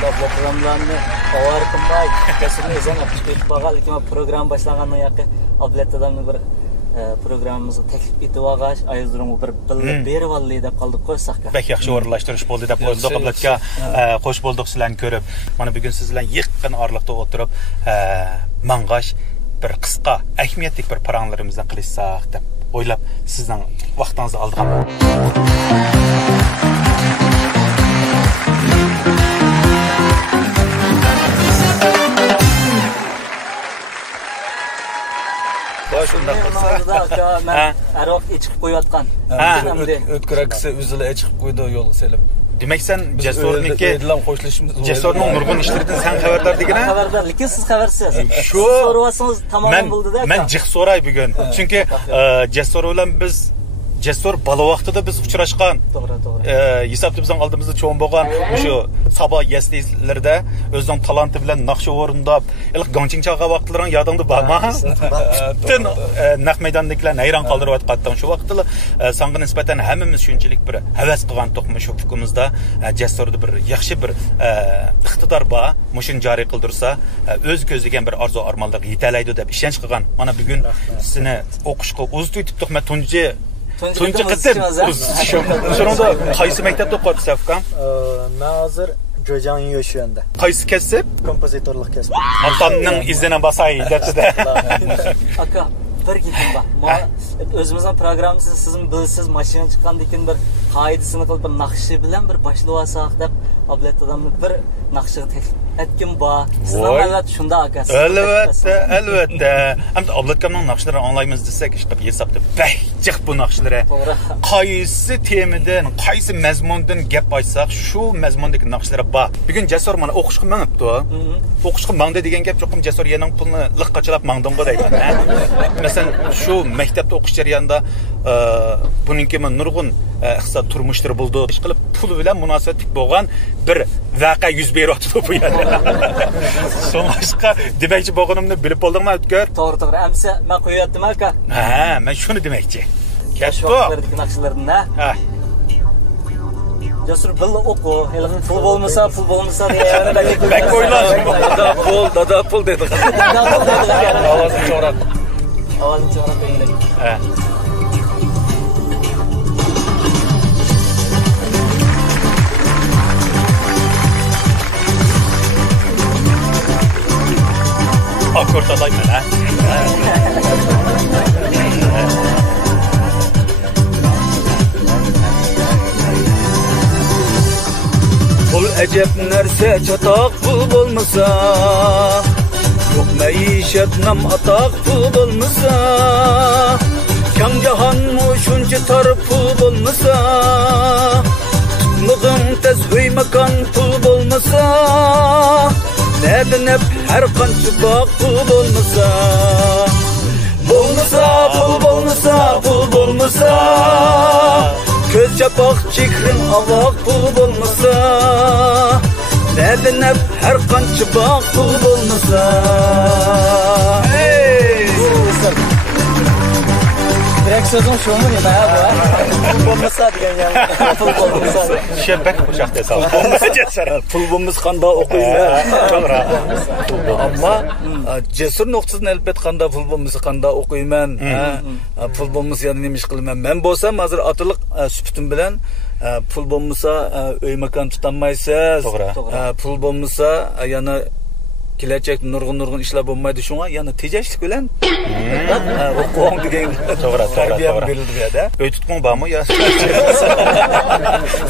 Bunda bu programlarni avarqinmay, Jasurni o'zim o'qib ketib qolgan, lekin program boshlangandan yoqi Abdulat odamning bir programımızı təklif etib ağaç, Ayızdırımı bir bilib berib allı deb qaldıq qo'ysaqqa. Bək yaxşı o'rinlashtirish bo'ldi deb qo'ydik. Abdulatga xo'sh bo'ldik sizlarni ko'rib. Mana bugun siz bilan yaqin oraliqda o'tirib, mang'ash bir qisqa, ahamiyatli bir paranlarimizni qilishsaq deb o'ylab sizdan vaqtingizni olganman. Shunda qilsa, men aroq ichib qo'yayotgan. O'tkir akisi o'zini ichib qo'ydi yo'lga selib. Demak sen Jasurniki bilan qo'shilishimiz Jasurning nurg'un ishlaridan sen xabardor degina? Xabardor, lekin siz xabarsiz. Shu so'rasangiz tamomən bo'ldi-da. Men jiq so'ray bugun. Chunki Jasur bilan biz Jasur bala vaqtida biz uchrashgan. To'g'ri. Hisobda bizning oldimizda cho'ng bo'lgan shu sabah yaslilarda o'zining talanti bilan naqsha o'rindab, ilk Gongching chaqqa vaqtlaring yodingda bormi? Butun naq maydondagilarni hayron qoldirib atqatdim. Shu vaqtda senga nisbatan hammamiz shunchalik bir havas qilgan to'qma shu fikrmizda Jasurda bir yaxshi bir iqtidor bor, mushuni joriy qildirsa, o'z ko'ziga bir orzu armonlarga yetalaydi deb ishonch qilgan. Mana bugun seni o'qishga o'z tutib to'qma tunji qittim. Shunda qaysi maktabda o'qiyapsiz akam? Men hozir Jo'jan Yo'shanda. Qaysi kasb? Kompozitorlik kasbi. Atamning izini basay debdi-da. Aka, bir gapim bor. O'zimizning programmamizni sizin bilsiz, mashina chiqqandan keyin bir qoidasini qilib bir naqshi bilan bir boshlab olsak deb Abdulat odamni bir naqshiga taklif etkim bor. Sizdan albatta shunda akasi. Albatta. Hamda Abdulatkamning naqshlarini anglaymiz desak, işte hisobda jiq bu naqshlari. Qaysi temadan, qaysi mazmundan gap aytsak, shu mazmundagi naqshlar bor. Bugun Jasur mana o'qishga mangibdi. O'qishga mangdi degan gap cho'qim Jasur yening pulni liqqachalab mangdimga deyman. Masalan, shu maktabda o'qish jarayonida buningki men nurg'un iqtisod turmushlar bo'ldi. Ish qilib pul bilan munosabatli bo'lgan bir vaqa yuz beryapti bu yerda. So'ng'ashqa demakchi bo'lganimni bilib bo'ldingmi O'tkir? To'g'ri. Amsa men qo'yayaptim aka. Men shuni demakchi. Kashfu naqshlarni. Jasur billa o'qu, pul bo'lmasa degan bak o'yladim. Dada pul dedi. Ovozini cho'rab. Akkord alayman ha. Pul acep narsa çatak pul olmasa, yok maishat nam atak pul olmasa, kam jahan mu şunca tar pul olmasa, tutmağım tez uymakan pul olmasa, nedinep her kançı bak pul olmasa, pul olmasa, göz çapak çikrin avak pul olmasa, nedinep her kançı bak pul olmasa. Direkt sözün şu mu ya da pul olmasa degan yani. Pul olmasa. Şebek uşaq desam. Olmasa Jasur. Pul bo'lmasa qanda o'qiyman. To'g'ri. Ammo Jasur nuqtasini elbet qanda pul bo'lmasa qanda o'qiyman. Pul bo'lmasa yana nima ish qilaman. Men bo'lsam hozir otiliq suputim bilan pul bo'lmasa uy makon tutolmaysiz. Pul bo'lmasa yana kelajak nurg'un ishlar bo'lmaydi, shunga yana tejashlik bilan o'qing degan to'g'ri berildi bu yerda. Uy tutmoq bormi yo?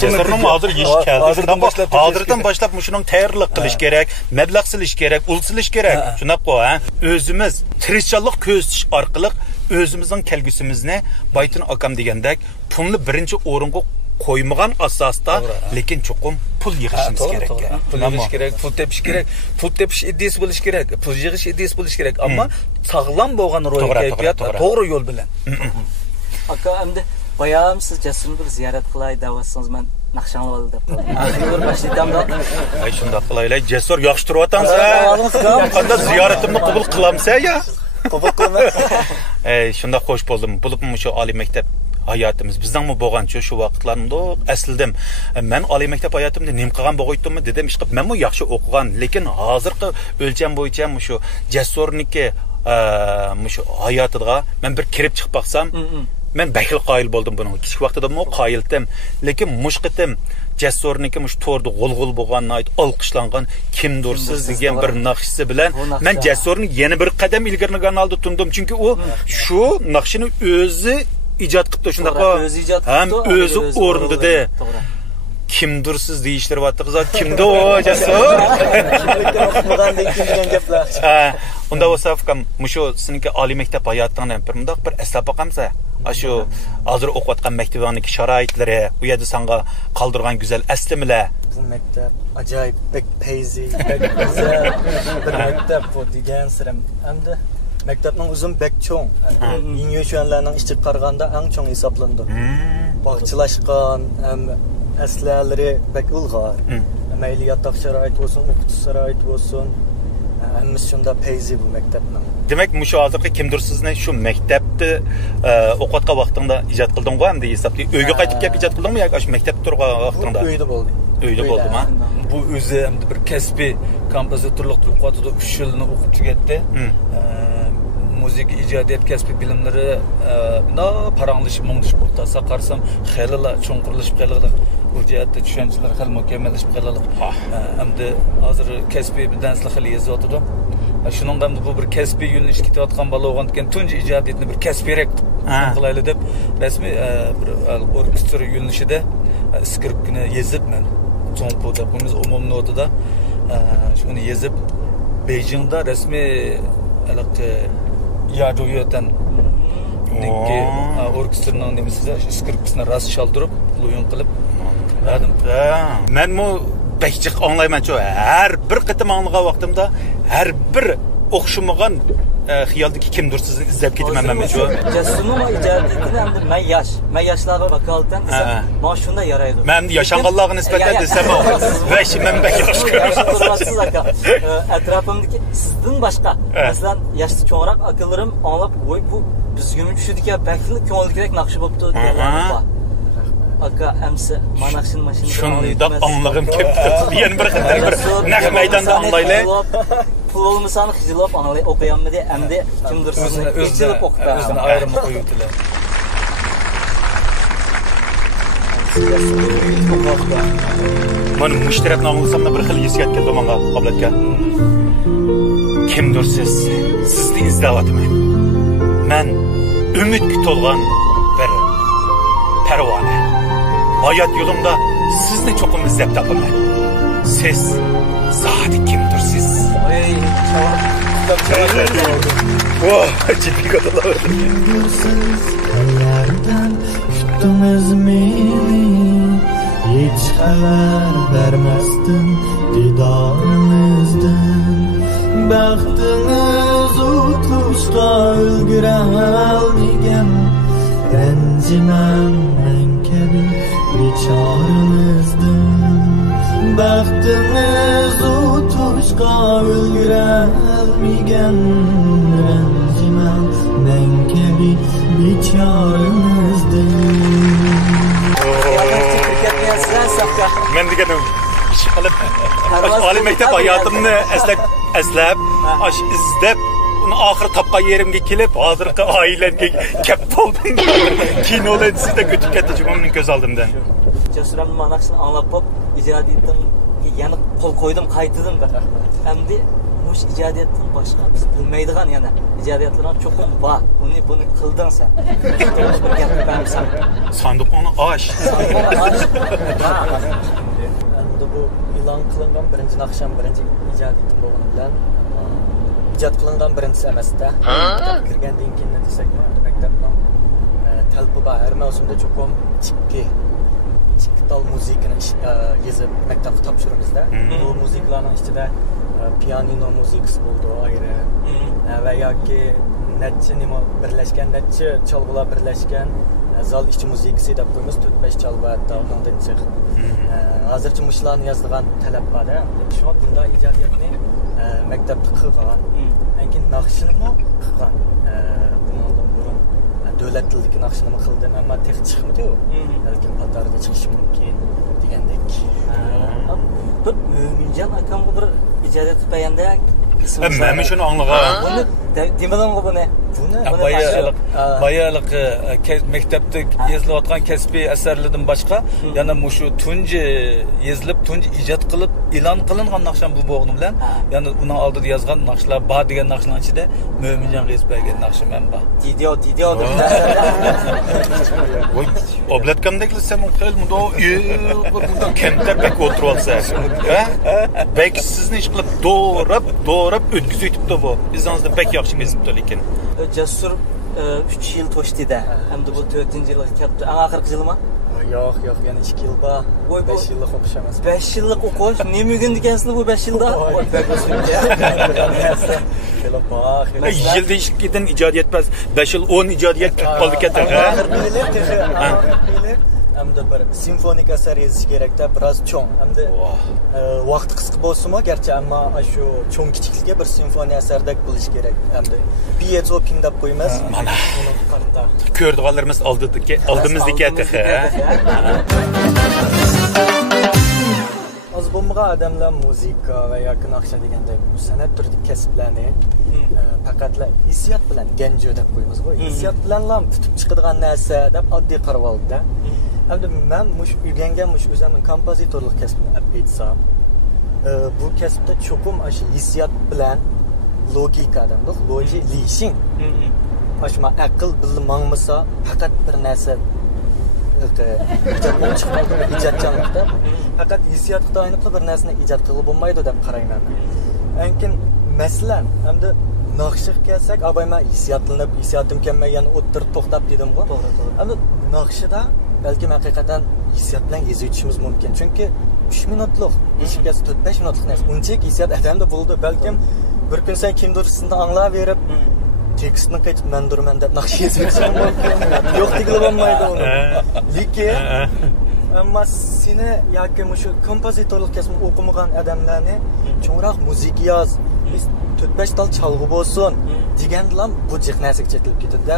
Jasurning hozir yesh keldi. Hozirdan boshlab shuning tayyorlik qilish kerak, mablag' silish kerak, ul silish kerak. Shunaq qo'y, ha. O'zimiz tirishchanlik ko'rsatish orqali o'zimizning kelgusimizni Baytun akam degandek pulni birinchi o'ringa qo'ymagan asosda, lekin cho'qim pul yig'ishimiz kerak. Pul yig'ish kerak, pul tepish kerak, pul tepish ideyasi bo'lish kerak, pul yig'ish ideyasi bo'lish kerak, ammo sog'lom bo'lgan ro'y kayfiyat, to'g'ri yo'l bilan. Aka, endi bayam siz Jasurni bir ziyorat qilay da'vatsangiz men naqshanli oldi deb qoldim. Bir boshlaydimda. Ay shunday qilaylik. Jasur yaxshi turyapsan-san. Qanday ziyoratimni qabul qilamsan ya? Qabul qilma. Shunda xo'sh bo'ldim. Bo'libmi shu oliy maktab hayotimiz bizning bo'lgan shu vaqtlarimda aslida men oliy maktab hayotimda nim qilgan bo'g'aytdimmi dedim ish qilib menmi yaxshi o'qigan lekin hozirgi o'lcham bo'yicha shu jasurniki shu hayotiga men bir kirib chiqib baqsam men bakil qoyil bo'ldim buning kichik vaqtidami qoyildim lekin mushqitim jasurniki to'rda g'ulg'ul bo'lgan olqishlangan kimdirsiz degan bir naqshisi bilan men jasurni yana bir qadam ilgarigan oldi tundim chunki u shu naqshini o'zi ijod qildi shunaqa ham o'zi o'rindida kimdirsiz deyishtiryapti qizlar kimda o jasur unda bo'lsa shu sizniki oliy maktab hayotingni bir mundoq bir eslab boqamsa shu hozir o'qiyotgan maktabingniki sharoitlari u yerda senga qoldirgan go'zal aslimilar bu maktab ajoyib bek payzi bek go'zal bir maktab bu degan sirim hamda maktabning uzun bek cho'ng yoshuanlarning ichiga qaraganda eng cho'ng hisoblandi bog'chilashgan aslalari bek ulg'or mayli yotoq sharoit bo'lsin o'qitish sharoit bo'lsin hammasi shunda payzi bu maktabning demak shu hozirgi kimdir sizni shu maktabda o'qiyotgan vaqtingda ijod qildingmi hamda hisobda uyga qaytib kelib ijod qildingmi yoki shu maktabda turgan vaqtingda uyda bo'ldi uyda bo'ldimi bu o'zi hamda bir kasbiy kompozitorlik o'qitdi 3 yilni o'qib tugatdi muzika ijodiyat kasbiy bilimlari paranglashib muңlashib o'rtasa qarsam xelala cho'nqirlashib qoladi bu jihatda tushunchalar xil mukammallashib qoladi hamda hozir kasbiy darslar xil yozyapti shuningda bu bir kasbiy yo'nalishga ketayotgan bola bo'lgandan tunji ijodiyatni bir kasbiyroq qilaylik deb rasmiy bir orkestr yo'nalishida skriptni yezib men cho'nqo'da buni umumiy notada shuni yezib Beijingda rasmiy Yaduyatan niki orkestrning nimasida skriptini rast chaldirib o'yin qilib radim men bu bekchiq anglayman-chu har bir qitim anglagan vaqtimda har bir o'xshamagan xiyaldagi kimdir sizni izlab ketaman men-chu jasurning ijodiyatini endi men yoshlarga vakolatdan desam men shunda yaraydi men yashanganlarga nisbatan desam va men bekchiq ko'ryapsiz aka atrofimdagi sizdan boshqa masalan yoshli cho'ngroq akalarim anglab voy bu bizga tushidiki bakli ko'ngildagidek naqshi bo'libdi deganlar bor aka amsa manaqshin mashinani shundoq anglag'im kelibdi yana bir naq maydonda anglaylar pul olmasani hijlab anglay o'qiyamdi endi kimdir sizni o'zini o'qitadi o'zini ayrim o'qiydilar mana mushtarabni anglasamda bir xil hissiyot keldi menga Ablatga kimdir sizni izlayapman men umidga to'lgan bir parvona hayot yo'limda sizni cho'qim izlab topaman siz zoti kimdirsiz ciddi katılaverdim yerden kuttunuz beni hiç haber vermezdin didarınızdan baktınız utuşka ülgürelmigen rencimem ben kebi biçarınızdan baktınız utuşka ülgürelmigen rencimem ben kebi biçarınızdan men deganim ish qilib oliy maktab hayotimni eslab izlab uni oxiri topgan yerimga kelib hozirgi oilamga kelib qoldim kinolarda ko'chib ketdi jumamning ko'z oldimdan jasuramni manaqsini anglab bo'lib ijodiyatim yana qo'l qo'ydim qaytadim endi mush ijodiyatdan boshqa biz bilmaydigan yana ijodiyatlar cho'qim bor buni qilding sen sandiqni osh endi bu e'lon qilingan birinchi naqsham birinchi ijodiyatim bo'lgani bilan ijod qilingan birinchisi emasda kirgandan keyin desak maktabdan talbi bor har mavsumda cho'qim ikki tal muzikani yezib maktabga topshiramizda bu muzikalarning ichida pianino muzikasi bo'ldi ayrı va yoki necha nima birlashgan necha cholg'ular birlashgan zal ichki muzikasi deb qo'yamiz 4-5 cholg'u hatto undan chiq hozircha mushlarni yozilgan talab bor-da shu bunday ijodiyatni maktabda qilgan lekin naqshini qilgan bundan burun davlat tilidagi naqshni qildim, ammo tex chiqmadi-yu. Balkim patarda chiqishi mumkin degandek. Bir Mo'minjon akam bir ijodiyat qilib qo'yganda Men shuni anglagan. Buni demadimmi buni? Bayalik maktabda yozilayotgan kasbiy asarlardan boshqa yana mushu tunji yozilib, tunji ijod qilib e'lon qilingan naqsham bu bo'g'ini bilan yana uning oldida yozgan naqshlar bor degan naqshlar ichida Mo'minjon qilib naqshi men bor. Didio deb Voy, oblatkamdagi sen qilmadi o burada kemter bek o'tirib olsa. Bek sizni ish qilib doğrab o'tkazib o'tibdi bu. Bizingizdan bek yaxshi bezibdi lekin. Jasur 3 yil to'shdida. Hamda bu 4-yilga ketdi. Eng oxirgi yilmi? Yo'q, yana 2 yil bor. 5 yillik o'qish emas. 5 yillik o'qish. Nima o'rgandingiz dekansizlar bu 5 yilda? Yilda ishkidan ijodiyat pas 5 yil 10 ijodiyat qoldi ketdi. Hamda bir simfonik asar yozish kerakda, biroz cho'ng. Hamda vaqt qisqa bo'lsa-mu, garchi ammo shu cho'ng kichikligiga bir simfoniya asardek bo'lish kerak. Hamda piezo pinglab qo'ymas. Mana ko'rdiganlarimiz oldimizda ketdi. Az bo'lmagan odamlar muzika va yoki naqsha deganda san'at turidagi kasblarni faqatla hissiyot bilan ganjo deb qo'yamiz. Bu hissiyot bilan ham tutib chiqadigan narsa deb oddiy qarab oldi-da. Hamda men mush o'rgangan o'zimning kompozitorlik kasbini olib aytsam, bu kasbda cho'qim shu hissiyot bilan logikadan, logik, Aşma aql bilim mangmasa faqat bir narsa ijodchilikda faqat hissiyotga tayanib bir narsani ijod qilib bo'lmaydi deb qarayman. Lekin masalan, hamda naqshga kelsak, abayma hissiyotim kelmagan o'ttir to'xtab dedim-ku. Hamda naqshida balki haqiqatan hissiyot bilan yozishimiz mumkin. Chunki 3 minutlik, ishga 4-5 minutlik narsa. Unchalik hissiyot adamda bo'ldi. Balkim bir kun sen kimdir sizdan anglab berib tekstni qaytib mandurman deb naqsh yozishim mumkin. Yo'q degilib olmaydi uni. Lekin ammo seni yoki shu kompozitorlik kasbini o'qimagan odamlarni cho'ngroq muzika yoz, 4-5 tal chalg'u bo'lsin deganlar bu jiq narsaga chetilib ketadi-da.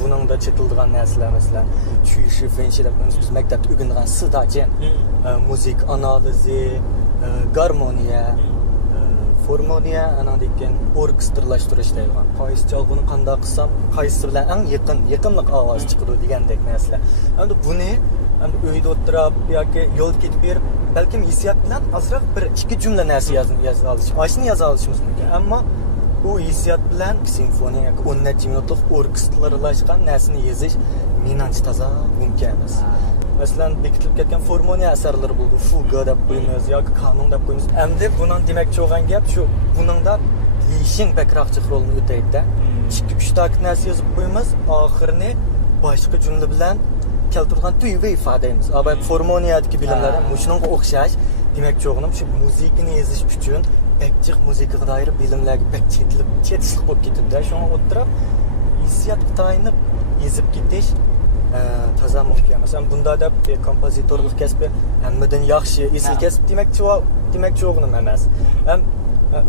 Buningda chetildigan narsalar masalan Chuyshi Fenshi deb biz maktabda o'rgangan sidajen, muzik analizi, garmoniya, formoniya, anadeken orkestrlashtirish deyilgan. Qaysi chalg'uni qanday qilsam, qaysi bilan eng yaqinlik ovoz chiqadi degandek narsalar. Endi buni uyda o'tirib yoki yo'l ketib berib, balkim hissiyot bilan azroq bir 2 jumla narsa yoza olishimiz mumkin. Ammo bu hissiyot bilan simfoniya yoki 10 minutlik orkestrlashgan narsani yozish menimcha toza mumkin emas. Masalan, bekitilib ketgan formoniya asarlari bo'ldi. Fuga deb qo'yamiz yoki kanun deb qo'yamiz. Endi bundan demakchi bo'lgan gap shu, buningda lishing backroqchi rolni o'taydi-da. 2-3 ta narsa yozib qo'yamiz, oxirini boshqa jumla bilan keltirgan tuyga ifodaymiz. Abay formoniyadagi bilimlar ham shunga o'xshash. Demakchi o'g'lim shu muzikani yozish uchun bakchiq muzikaga doir bilimlarga bak chetishlik bo'lib ketadi-da. Shunga o'tirib hissiyotga tayinib yozib ketish toza mumkin. Masalan, bunda da kompozitorlik kasbi hammadan yaxshi esil kasb demakchi o'g'lim emas. Ham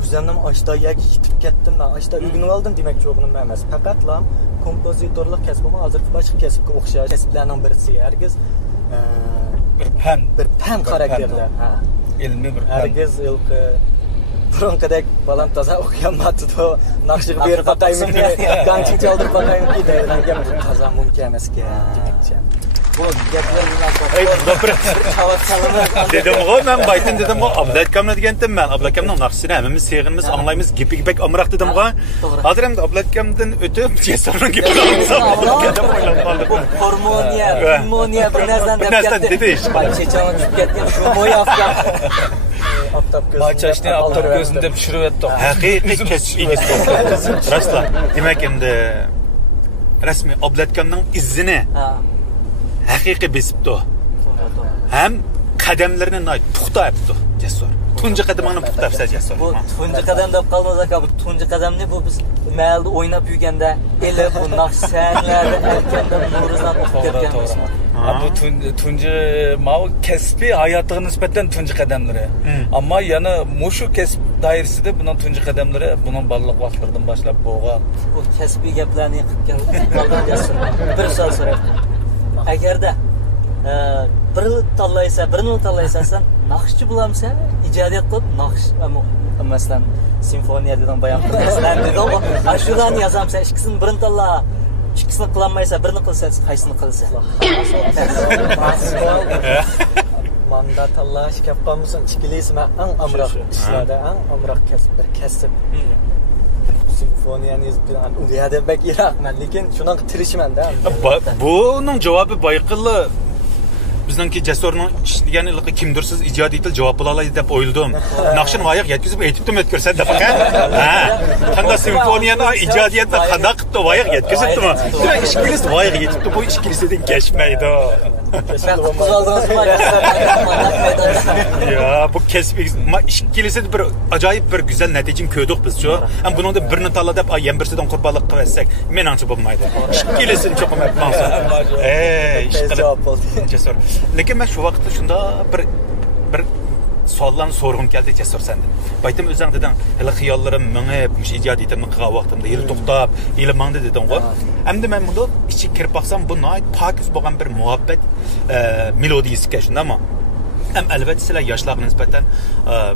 o'zimning ashtaga yetib ketdim, men ashta o'rganib oldim demakchi o'g'lim emas. Faqatlam kompozitorlik kasbimi hozirgi boshqa kasbga o'xshash kasblarning birisi. Hargiz bir fan xarakterda. Ilmiy bir fan. Hargiz burunqidek balam toza o'qiyanmadi-da, naqshga berib bataymi, ganching chaldirib bataymi deydigan gap toza mumkin emas demakchi. Bu gaplar dedim-ku, men baytin dedim-ku, ablatkamni degandim men. Ablatkamning naqshini hammamiz sevg'imiz, anglaymiz, gepiga bek amroq dedim-ku. Hozir ham ablatkamdan o'tib, Jasurning gapini olsam, dedim o'ylab qoldim. Formoniya bir narsadan dedi. Chechani tushib ketgan shu bo'yafga. Bahçeşni aptop gözünde pişirip ettik. Haqiqiy kasbiy rastla. Demak endi rasmiy oblatkamning izini haqiqiy besibdi. Ham qadamlarini to'xtatibdi Jasur. tunji qadamingni puxtapsan Jasur. Bu tunji qadam deb qolmaz aka, bu tunji qadamni bu biz mahalda o'ynab yurganda elib bu naqshlarni aytganda Nuruzdan o'qib ketganmiz. Bu tunji mau kasbiy hayotiga nisbatan tunji qadamlari. Ammo yana mushu kasb doirasida buning tunji qadamlari buning baliq vaqtlaridan boshlab bo'lgan. Bu kasbiy gaplarni qilib qolgan Jasur. Bir so'z so'rayman. Agarda birini tanlaysan, naqshchi bo'lamsan, ijodiyat qilib naqsh masalan simfoniya degan bayon qilsan dedim. Ashularni yozamsan, ikkisini birini tanla. İkisini qilolmaysan, birini qilsan, qaysini qilsan? Manda tanlash kep qolmasin, ikkilisi men eng amroq ishlarda, eng amroq bir kasb. Simfoniyani yozib turgan, u yerda bak iraqman, lekin shundan tirishman-da. Buning javobi bayqilli bizningki Jasurning ishlaganligi kimdirsiz ijodiy til javob bo'la oladi deb o'yladim. Naqshini oyoq yetkazib aytibdim o'tkirsan deb ekan. Ha, qanday simfoniyani ijodiyatda qanday qilib oyoq yetkazibdimi? Ishkilisi oyoq yetibdi, bu ishkilisidan kechmaydi. Ya, bu kesbik ishkilisi bir ajoyib bir güzel natijani ko'rdik biz-ku. Ham buningda birini tanla deb ayam birsidan qurbonlik qilsak, menimcha bo'lmaydi. Ishkilisini cho'qim aytmangsan. Jasur. Lekin men shu vaqtda shunda bir savollarni so'rag'im keldi Jasur sendan. Baytim o'zing deding, hali xiyollarim mingib, mush ijodiyatimni qilgan vaqtimda yil to'xtab, ilimangda deding-ku. Endi men bunda ichib kirib baqsam, bu noyat pokiz bo'lgan bir muhabbat melodiyasiga shundami? Hem elbette sizler yaşlarga nisbeten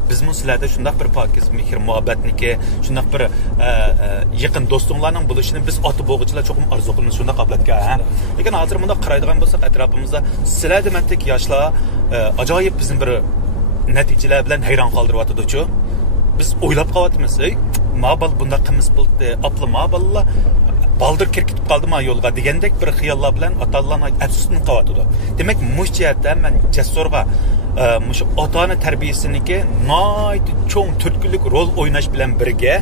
bizmi sizlarda shundoq bir pokiz mehr muhabbatniki, shundoq bir yaqin do'stinglarning bo'lishini biz oti bo'g'ichilar cho'qim orzu qilamiz shundoq ablatga. Lekin hozir bunda qaraydigan bo'lsak atrofimizda sizlar demakdek yoshlar ajoyib bizim bir natijalar bilan hayron qoldiryapti-ku. Biz o'ylab qolyapmiz, mabal bunda qimiz bo'ldi, apli maballar baldır kirkitib qaldimi yo'lga degandek bir xiyollar bilan atallarning afsusini qilyapti. Demak, mush jihatda men Jasurga mush ota-ona tarbiyasiniki noyt cho'ng turtkilik rol o'ynash bilan birga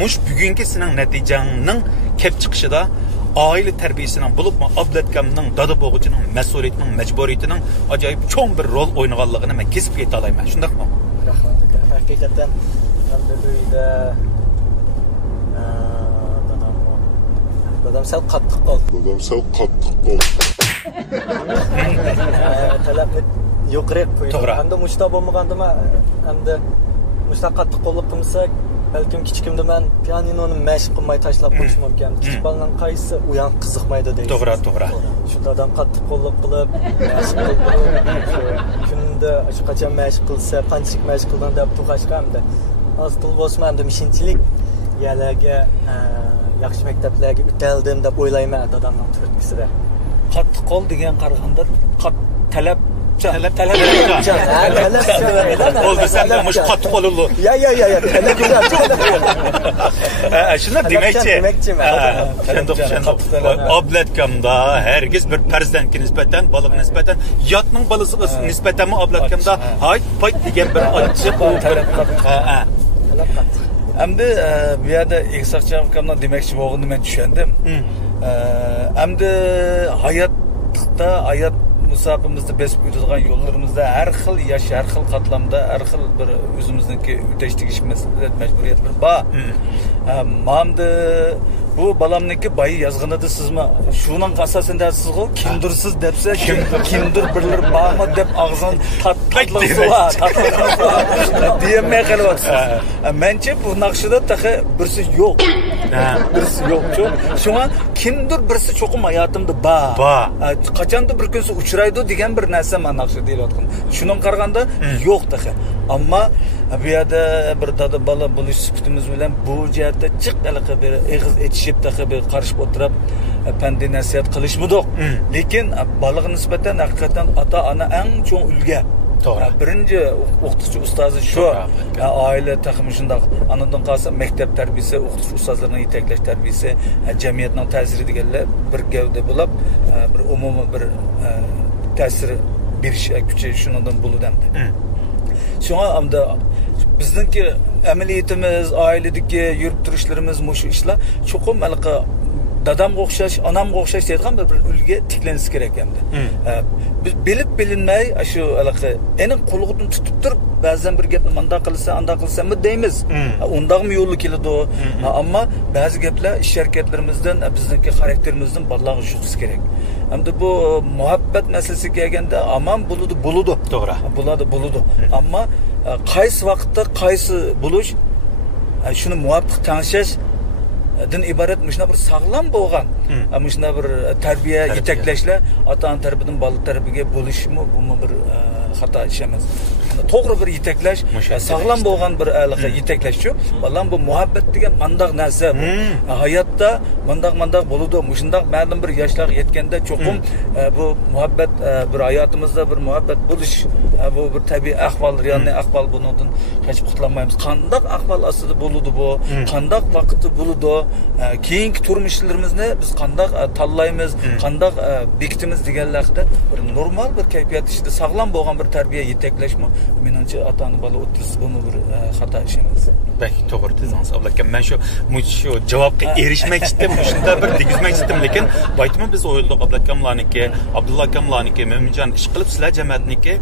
mush bugungi sening natijangning kelib chiqishida oila tarbiyasining bo'libmi ablatkamning dada bo'g'ichining mas'uliyatining majburiyatining ajoyib cho'ng bir rol o'ynaganligini men kesib keta olmayman. Shundaqmi? Rahmat. Haqiqatan alhamdulillah dadam sal qattiq qoldi. Talabni yo'qroq qo'ydi. Hamda mushta bo'lmagandimi, hamda mushta qattiq qo'lliq qilsak, balkim kichikimda men pianinoni mashq qilmay tashlab qo'yish mumkin. Kichik bolaning qaysi u ham qiziqmaydi deydi. To'g'ri. Shu dadam qattiq qo'lliq qilib, mashq qilib, kunda shu qachon mashq qilsa, qanchalik mashq qilgan deb tuqashqa hamda az pul bo'lsa hamda mishinchilik yalarga yaxshi maktablarga o'taldim deb o'ylayman dadamning turtkisida. Qattiq qol degan qaraganda talab oldu sen de muş qattiq qolulu. Ya Shunda demakchi. Ablatkamda herkes bir farzandga nisbatan, bolaga nisbatan, yotning bolasiga nisbatanmi ablatkamda hayt payt degan bir ochiq talab qattiq. Endi bu yerda Eksoqchaqamdan demakchi bo'lganini men tushundim. Endi hayot musafimizde besip ötüdüğün yollarımızda her xil yaş, her xil katlamda, her xil bir özümüzdeki öteştik iş mecburiyetler var. Mamdı bu balamniki bayı yazgınıdı sizme. Şunun kasasında siz o kimdirsiz depse kimdir birler bağma dep ağzın tatlısı var. Diyemeye kalıvaksın. Bence bu nakşıda tağı birisi yok. Birisi yok. Şuna kimdir birisi çokum hayatımda var. Kaçanda bir günse uçuraydı diyen bir narsa ben nakşı değil otkum. Şunun karganda yok tağı. Ama bu yerde bir dadı bala buluş süpütümüz bilen bu cihette çık alaka bir eğiz etişip tağı bir karışıp oturup pendi nasihat kılışmıdık. Lekin balık nispeten hakikaten ata ana en çok ülge. Birinci o'qituvchi ustozi shu oila taqimishida anadan qalsa maktab tarbiyasi, o'qituvchi ustozlarning yetaklash tarbiyasi, jamiyatning ta'siri deganlar bir gavda bo'lib, bir umumiy bir ta'sir berish kuchi shundan bo'ludamdi. Shunga hamda bizningki amaliyatimiz, oiladagi yurib turishlarimiz mushu ishlar cho'qim alqa dadamga o'xshash, onamga o'xshash deydigan bir ulga tiklanish kerak endi. Biz bilib bilinmay shu anaqa aniq qo'lg'utni tutib turib ba'zan bir gapni manda qilsa, anda qilsami deymiz. Undaqmi yo'li keladi. Ammo ba'zi gaplar ish harakatlarimizdan, bizniki xarakterimizdan bolalarga shuqis kerak. Hamda bu muhabbat masalasiga kelganda aman bo'ladi. To'g'ri. Bo'ladi. Ammo qaysi vaqtda qaysi bo'lish shuni muvaffaq tanishash din iborat shuna bir sog'lom bo'lgan shuna bir tarbiya yetaklashlar ota-ona tarafidan bola tarafiga bo'lishmi bu bir xato ish emas. To'g'ri bir yetaklash, sog'lom bo'lgan bir yetaklashchi. Ballam bu muhabbat degan mandaq narsa. Hayotda mandaq bo'ladi. Shundoq ma'lum bir yoshlarga yetganda cho'qim bu muhabbat bir hayotimizda bir muhabbat bo'lish bu bir tabiiy ahvol, real ahvol bundan hech qutlanmaymiz. Qandoq ahvol ostida bo'ladi bu? Qandoq vaqtda bo'ladi? Keyingi turmushlarimizni biz qandoq tanlaymiz, qandoq bekitimiz deganlarda bir normal bir kayfiyat ichida sog'lom bo'lgan bir tarbiya yetaklashmi? Menimcha ota-ona bola o'tirsa buni bir xato ish emas. Bak, to'g'ri dedingiz. Ablakan, men shu javobga erishmak istadim, shunda bir degizmak istadim, lekin baytmi biz o'yladik Ablakamlarniki, Abdulla akamlarniki, Mo'minjon ish qilib sizlar jamoatniki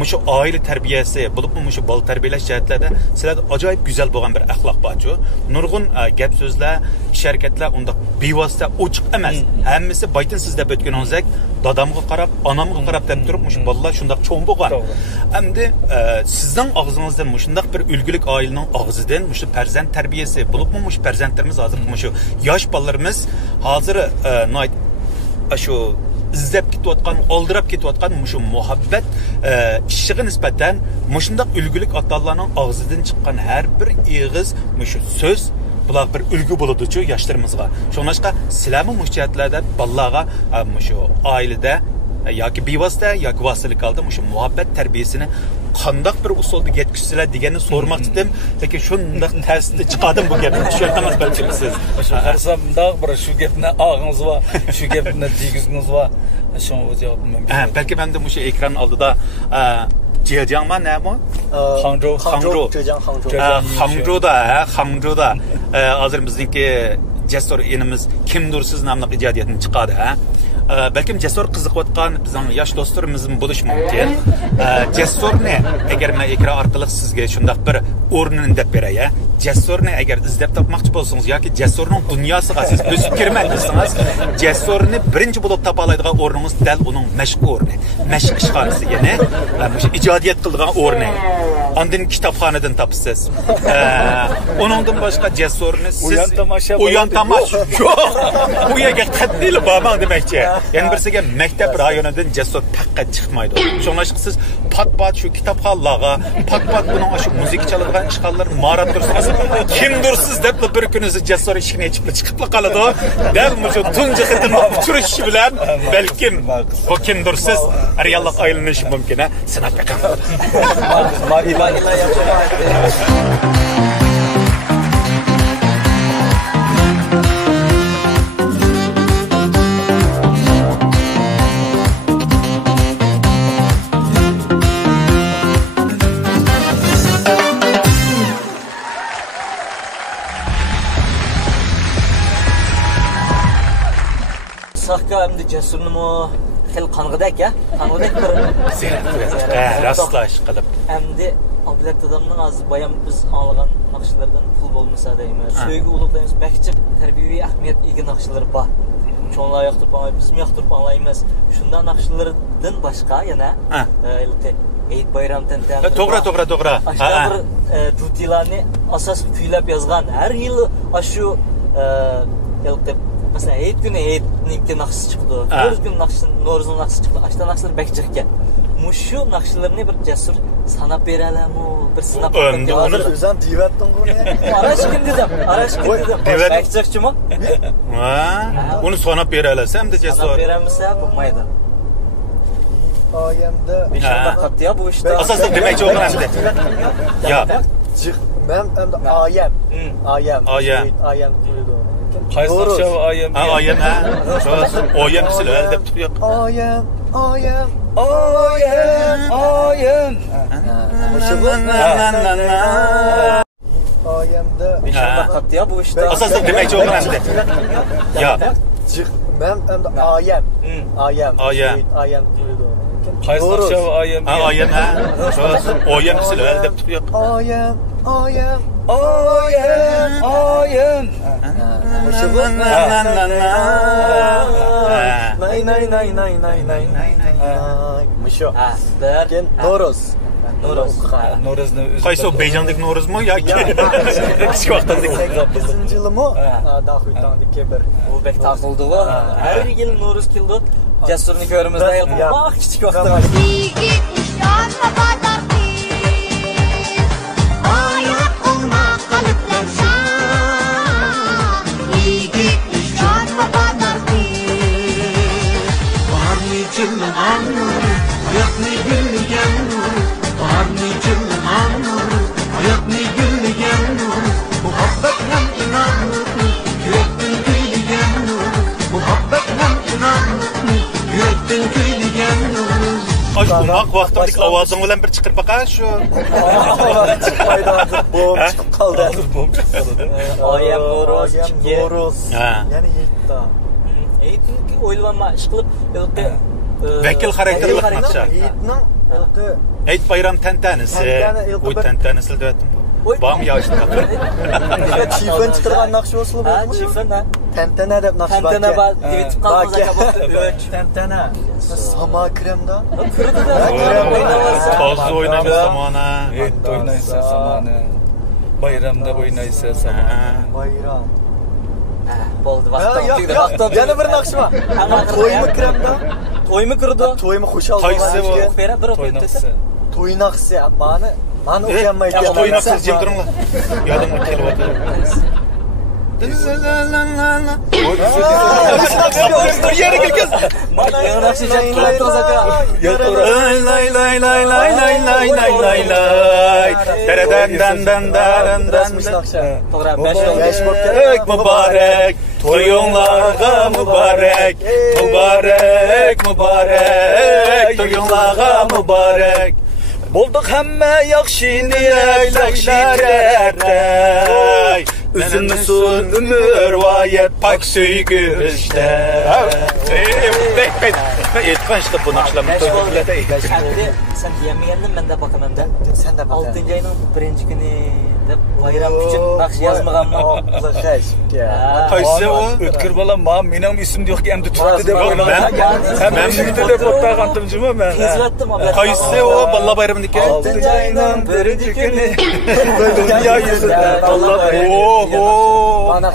mushu oila tarbiyasi bo'lib, mushu bola tarbiyalash jihatlarda sizlarda ajoyib go'zal bo'lgan bir axloq bor-ku. Nurg'un gap so'zlar, ish harakatlar unda bevosita ochiq emas. Hammasi baytin siz deb o'tganingizdek, dadamga qarab, onamga qarab deb turib, mushu bolalar shundoq cho'ng bo'lgan. Endi sizning og'zingizdan shundoq bir ulgulik oilaning og'zidan mushu farzand tarbiyasi bo'lib, mushu farzandlarimiz hozir mushu yosh bolalarimiz hozir shu izlab ketayotgan, oldirab ketayotgan mushu muhabbat ishiga nisbatan mushundaq ulgulik ota-onalarning og'zidan chiqqan har bir ig'iz mushu so'z bular bir ulgu bo'ladi-ku yoshlarimizga. Shuningdek, sizlarmi mushjatlarda bolalarga mushu oilada yoki bevosita yoki vositalik holda mushu muhabbat tarbiyasini qandoq bir usulda yetkazsizlar deganni so'ramoqchi edim, lekin shundoq ta'sirda chiqadim bu gapni tushunasiz balki siz. Shu qarsam bundoq bir shu gapni og'ingiz va shu gapni degizingiz va shuni o'z javobim mumkin. Balki menda mushu ekran oldida Jijiangma nima? Hangzhouda hozir bizniki Jasur inimiz Kimdirsiz nomli ijodiyatni chiqadi, balkim Jasur qiziqayotgan bizning yosh do'stlarimiz bo'lishi mumkin. Jasurni agar men ekran orqali sizga shundoq bir o'rnini deb beray, Jasurni agar izlab topmoqchi bo'lsangiz yoki Jasurning dunyosiga siz o'sib kirmak desangiz, Jasurni birinchi bo'lib topa oladigan o'rningiz dal uning mashq o'rni, mashq ishxonasi, ya'ni o'sha ijodiyat qilgan o'rni. Ondan kitobxonadan topsiz. Uningdan boshqa Jasurni siz o'yan tomosha yo'q. Bu yerga qat'iy bormang demakchi. Yani birisiga maktab rayonidan Jasur faqat chiqmaydi. Shuningdek siz pat-pat shu kitobxonlarga, pat-pat buning shu muzika chaladigan ishxonalar marat tursiz. Kimdirsiz deb bir kuniz Jasur ishini chiqib qoladi. Dal shu tunji xitimni uchirishi bilan balkim bu kimdirsiz reallik aylanishi mumkin. Sinab bakan. Sahka endi Jasurni xil qanğıdak ya. Qanğıdak bir rastlash qilib. Endi Ablat adamning az bayan biz anlagan naqshlardan pul bo'lmasa deymiz. Sevgi ulug'laymiz. Bakchi tarbiyaviy ahamiyat ega naqshlar bor. Cho'nlar yoqtirib olmaymiz, biz yoqtirib olmaymiz. Shunda naqshlardan boshqa yana Eid bayram tantana. To'g'ri. Ashta bir dutilarni asos kuylab yozgan. Har yil shu mesela Eid günü Eid'ninki naqshi chiqdi. Navro'z günü Navro'zning naqshi chiqdi. Ashta naqshlar bakchirga. Mushu naqshlarni bir Jasur sanab beralamu, bir sinab hozir o'zim deyaptim buni. Arash kun dedim. Bakchirchimi? Uni sanab beralasam de Jasur. Sanab beramisa bo'lmaydi. Oyamda inshaalloh qattiya bu ishda. Asosda demakchi o'qiladi. Ya. Men endi oyam qo'ydi. Qaysi naqsha oyam? Oyam sizlar deb turib. Oyam Endi Beşinci kattı ya bu işte. Asasın demek olgan endi. Ya. Men endi ayam qo'ydi. Qaysi naqsha ayam? Ayam ha. Ayam sizlar deb turib. Ayam. Nay. Musho. Keyin Noroz. Norozni o'zi. Qaysi Beyjandagi Norozmi yoki kichik vaqtdagi? 8-yilimi? Daxuytandagi bir Bu bek taqıldı va. Her yıl Noruz kildi. Cesurunu görümüzde yapıp bak küçük vakti var. Ay umaq vaqtimdagi ovozing bilan bir chiqirib baqa shu. chiqmaydi hozir. Bom chiqib qoldi. Ayam Noroz. Yana 7 ta. Eğitimki oylanma iş kılıp Vakil xarakterli naqsha. Yigitning ilqi Ayt bayram tantanisi. Bu tantanisi deyaptim. Bam yoshli qaqir. Chifon chiqargan naqsh bo'lsa Ha, chifon ha. Tantana deb naqsh bor. Tantana bor. Devitib qolmasa kabot. Tantana. Sama kremda. Toz oynaymiz zamona. Et oynaysa zamanı. Bayramda oynaysa zamanı. Bayram. Bo'ldi vaqt. Yana bir naqsh bor. To'ymi kremda? To'ymi kirdi? To'ymi xushal Qaysi bu? Bera bir o'qib o'tsa. To'y naqshi mani o'qiyamaydi. To'y naqsi jim turinglar. Yodimga kelyapti. Bir yere kelgan. Mana naqshi jatlayapti zaka. Lay. Dan. To'g'ri, 5 Mübarek mübarek, toyunlarga mübarek, toyunlarga mübarek. Bulduk hamma yaxshi niyatlar. Üzülmüsün ömür vayet pak söygüzde. Etkan işte bu naqshlarni to'ylarda. Sen diyemeyendin ben de bakamam da. Sen de bak. 6. ayının 1. günü de bayram üçün naqsh yazmaganman. Qaysi o? O'tkir bola, mening ismim yo'q, endi turadi deb Yo'q, o'yladim. Men turdi deb o'tgandim juma men. Xizmatdim abla. Qaysi o balla bayramidagi? 6. ayning 1. kuni Dünya yüzünde Allah Oho.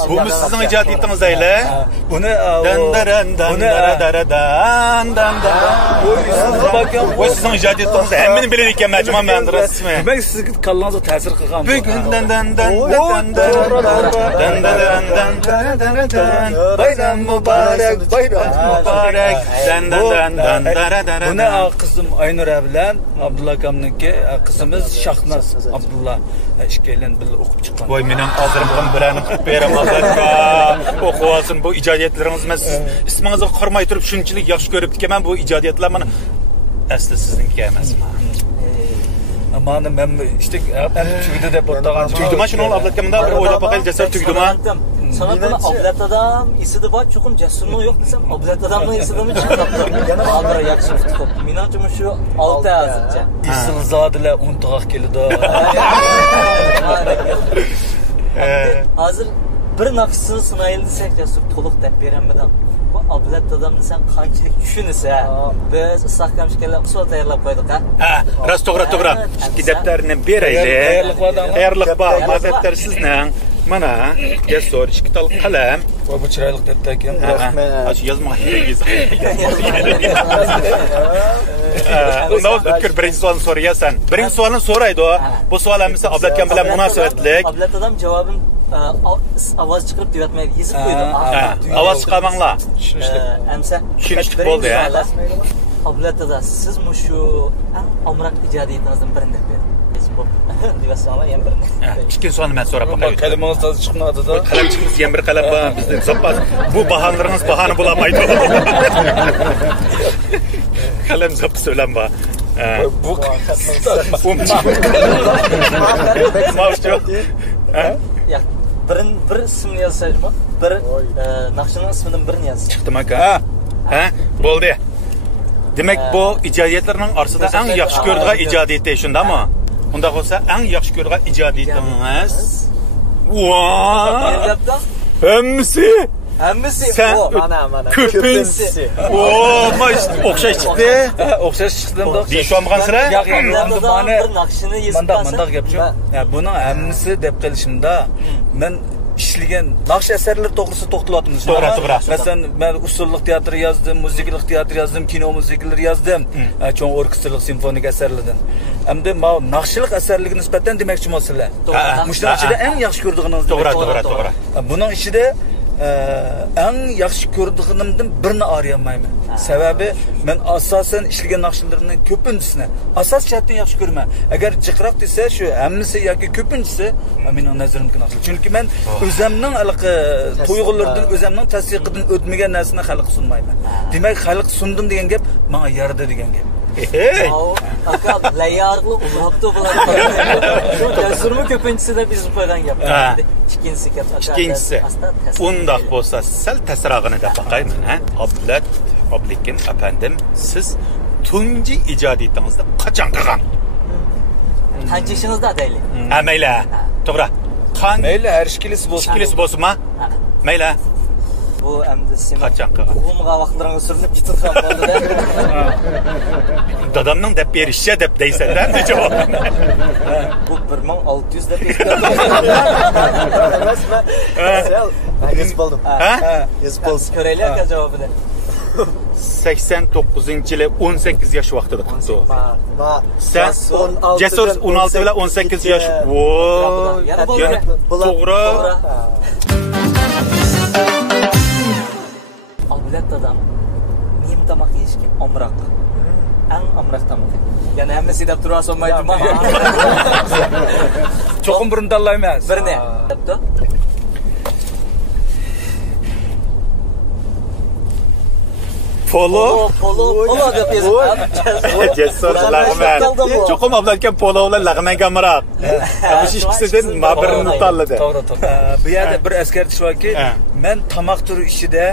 Bu mu sizin icadiyetingiz eyle? Buni Bu sizin icadiyetingiz hemmini bilir iken mecmuam bendir ismi. demak sizga kallangizga ta'sir qilgan. Bayram mübarek. Buni qizim Aynur bilan Abdulla akamniki qizimiz Shahnaz Abdulla ikkalan birga o'qib chiqqan. Voy mening hozirgim bilanib beram Allohga. O'qiyotsin bu ijodiyatlaringiz men ismingizni qirmay turib shunchalik yaxshi ko'rib ekanman bu ijodiyatlar mana asli sizniki emasmi. Mana men işte tugdi deb o'tgan. Tugdima shuni ablakamda bir o'ylab bakayım jasur tugdima. Sana bunu ablat adam isidi bor chuqum jasurning yo'q desam ablat adamning isidimi chiqibdi. Yana alra yaxshi tutib. Menimcha shu 6 hozircha. Isilzodilar untiqaq keldi. Hozir bir naqshni sinayil desak jasur to'liq deb beranmadan. Bu ablat adamni sen qanchalik tushunsa, biz issiqkamshikalar usul tayyorlab qo'ydik ha. Rost to'g'ri. Ikki daftarni beraylik. Tayyorlik bor. Mazatlar sizning. Mana jasur ikki tal qalam. Bu chiroyli deb ekan. Aç yazmayınız. Ondan ötkür birinci sualını soruyorsan. Birinci sualını soraydı o. Bu sual mesela ablatkan bilen münasebetlik. Ablat adam cevabın avaz çıkarıp divatmayı yazıp koydu. Avaz çıkarmanla. Emse. Şunişlik oldu ya. Ablat adam siz mi şu amrak icadiyetinizden birinde bir? Divasyonlar yan birini. İkinci sualını ben sonra bakayım. Kelimangiz toza chiqmadi da. Qalam chiqmas, yan bir qalam bor. Bizda zoppas. Bu bahonalarimiz bahona bo'lamaydi. Qalam zoppas bilan bor. Bu mavzu. Ya bir ismini yazsaydım mı? Bir nakşının isminden birini yaz. Çıktım aka. Ha? Bo'ldi. Demek bu icadiyetlerinin arasında en yaxşı gördüğü icadiyeti şundami? Unda olsa en yaxşı gördüğü icadiyetiniz. Vay! Hammasi. Sen mana. köpünsü. Oo, o'xshash chiqdi. O'xshash chiqdi. Deysh olmagan Yo'q, bir nakşını yazıp Mandaq gapchi. Ya buning hammasi deb qilishimda men ishlagan naqsh asarlar to'g'risida to'xtalyapmiz. To'g'ri. Masalan, men usullik teatr yozdim, muzikalik teatr yozdim, kino muzikalar yozdim. Cho'ng orkestrlik simfonik asarlardan. Hamda ma naqshchilik asarligiga nisbatan demoqchi bo'lsizlar. Mushlar ichida eng yaxshi ko'rdigingiz. To'g'ri. Buning ichida eng yaxshi ko'rdiganimdan birini arayolmayman. Sababi men asosan ishlagan naqshlarning ko'pinchisini asos jihatdan yaxshi ko'raman. Agar jiqroq desa shu hammasi yoki ko'pinchisi mening nazarimga naqshlar. Chunki men o'zimning alaqi tuyg'ulardan, o'zimning tasdiqidan o'tmagan narsani xalqqa sunmayman. Demak, xalq sundim degan gap menga yardi degan gap. Aka layarlı uzaptı bular. Cesurmu köpüncüsü de bizim koydan gap. İkincisi, undaq bo'lsa, sal tasirag'ini deb baqayman, ha? Ablekin efendim, siz tunji ijodiyatingizni qachon qilgan? Qancha ishingizda deyli? Mayli. To'g'ri. Mayli, har ishkilisi bo'lsin. Ishkilisi bo'lsinmi? Mayli. Bu endi sen qachon qilgan? O'g'limga vaqtlaringa surinib bitirgan bo'ldi-da. Dadamning deb berishcha deb deysan-da, javob. Bu 1600 deb eshitdim. Yazib oldim. Yazib oldim. Ko'raylik aka javobini. 89-yili 18 yosh vaqtida qildi. Sen 16 Cesur 16 bilan 18 yosh. Voy. To'g'ri. Ablet adam niyim tamak yeyishga omroq. Eng omroq tamak. Ya'ni hammasi deb turib olmaydi-mi? Cho'qim birini tanlaymiz. Birini. Debdi. Polo deb yozib. Cesur lag'man. Cho'qim ablatgan polo bilan lag'manga amroq. Bu ikkisidan ma birini tanladi. To'g'ri. Bu yerda bir eskartish borki, men tamoq turi ishida